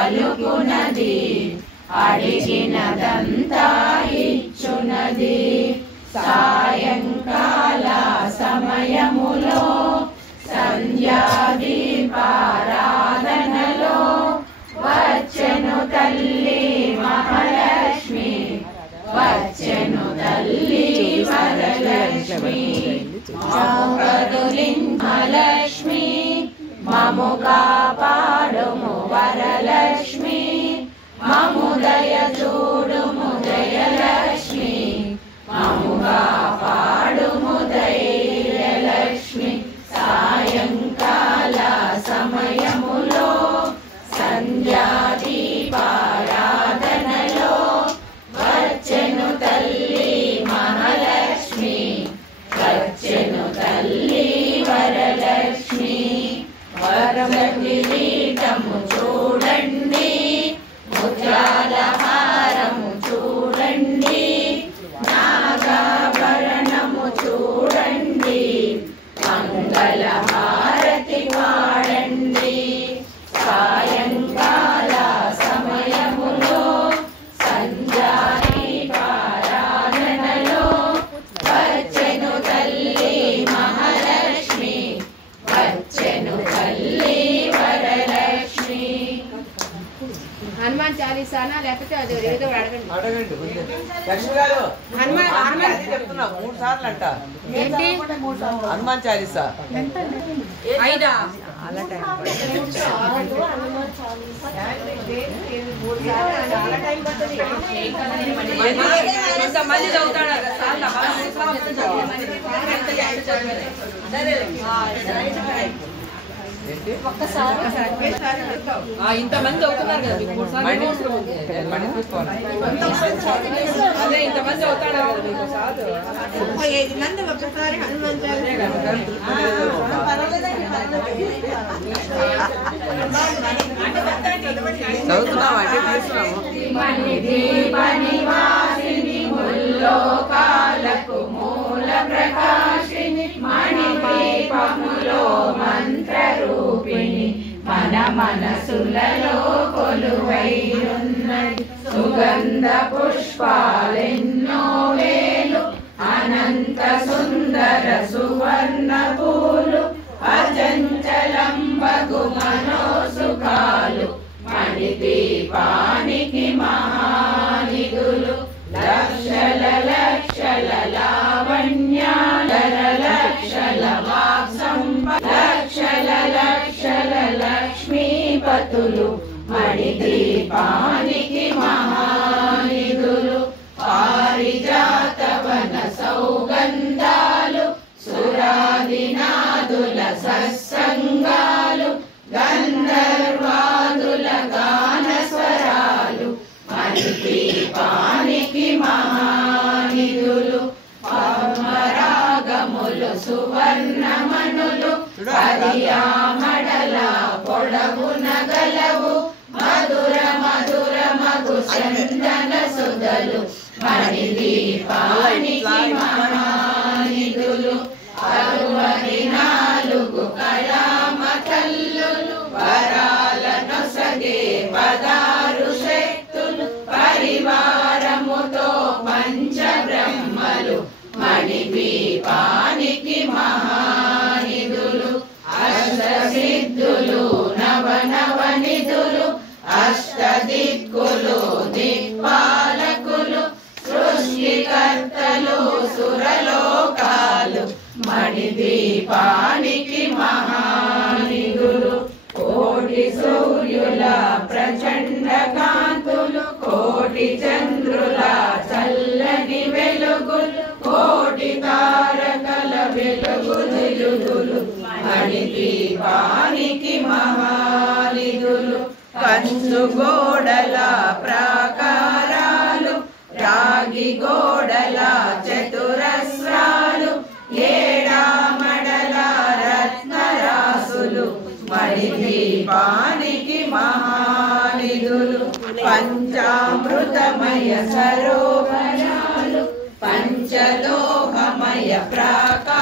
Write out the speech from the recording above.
పలుకునది అడిగినదంతా ఇచ్చునది సాయంకాల సమయములో సంధ్యాదీపారాధనలో వచ్చెను తల్లి మహాలక్ష్మి వచ్చెను తల్లి వరలక్ష్మి మహాలక్ష్మి మము కాపాడుము వరలక్ష్మి మము దయ చూడుము జయలక్ష్మి మము కాపాడుము ధైర్యలక్ష్మి సాయంకాల సమయములో సంధ్యాదీపారాధనలో వచ్చెను తల్లి మహాలక్ష్మి వచ్చెను తల్లి వరలక్ష్మి వరకిరీటము చూడండి ముత్యాల హారము చూడండి నాగాభరణము చూడండి మంగళ హారతి పాడండి సాయంకాల సమయములో సంధ్యాదీపారాధనలో వచ్చెను తల్లి మహాలక్ష్మి వచ్చెను తల్లి వరలక్ష్మి హనుమాన్ చాలీసానా లేకపోతే అది ఏదో అడగండి లక్ష్మి గారు హనుమాన్ చెప్తున్నా 3 సార్లు అంట ఏంటి హనుమాన్ చాలీసా ఐదా అలా టైం మళ్ళీ చదువుతాడు ఇంతమంది అవుతున్నారు కదా మీకు 3 సార్లు అదే ఇంతమంది అవుతాడు కదా మీకు 5 మంది ఒకసారి హనుమాన్ ముల్లోకాలకు మూల ప్రకాశిని మణిదీపములో మంత్రరూపిణి మన మనసులలో కొలువైయున్నది సుగంధ పుష్పాలెన్నో వేలు అనంత సుందర సువర్ణ పూలు అచంచలంబగు మనోసుఖాలు మణిదీపానికి మహానిధులు లక్షల లక్షల లావణ్యాల లక్షల లక్షల లక్షల లక్ష్మీపతులు మణిదీపానికి మహానిధులు పారిజాతవన సౌగంధాలు సురాదినాదుల సత్సంగాలు గంధర్వాదుల గాన స్వరాలు మణిదీపానికి మహానిధులు పద్మరాగములు సువర్ణమణులు హరియామడల పొడవున గలవు మధుర మధుర మగు చందన సుధలు మణిదీపానికి మహానిధులు 64 కళామ తల్లులు వరాలను సగే 16 శక్తులు పరివారముతో పంచబ్రహ్మలు మణిదీపానికి మహానిధులు అష్టసిద్ధులు నవనవనిధులు అష్టదిక్కులు దిక్పాలకులు సృష్టికర్తలు సురలోకాలు మణిదీపానికి మహానిధులు కోటి సూర్యుల ప్రచండ కాంతులు కోటి చంద్రుల చల్లని వెలుగులు కోటి తారకల వెలుగులు మణిదీపానికి మహానిధులు కంచు గోడల ప్రాకారాలు రాగి గోడల చతురస్రాలు ఏడామడల రత్నరాసులు మణిదీపానికి మహానిధులు పంచామృతమయ సరోవరాలు పంచలోహమయ ప్రాకారాలు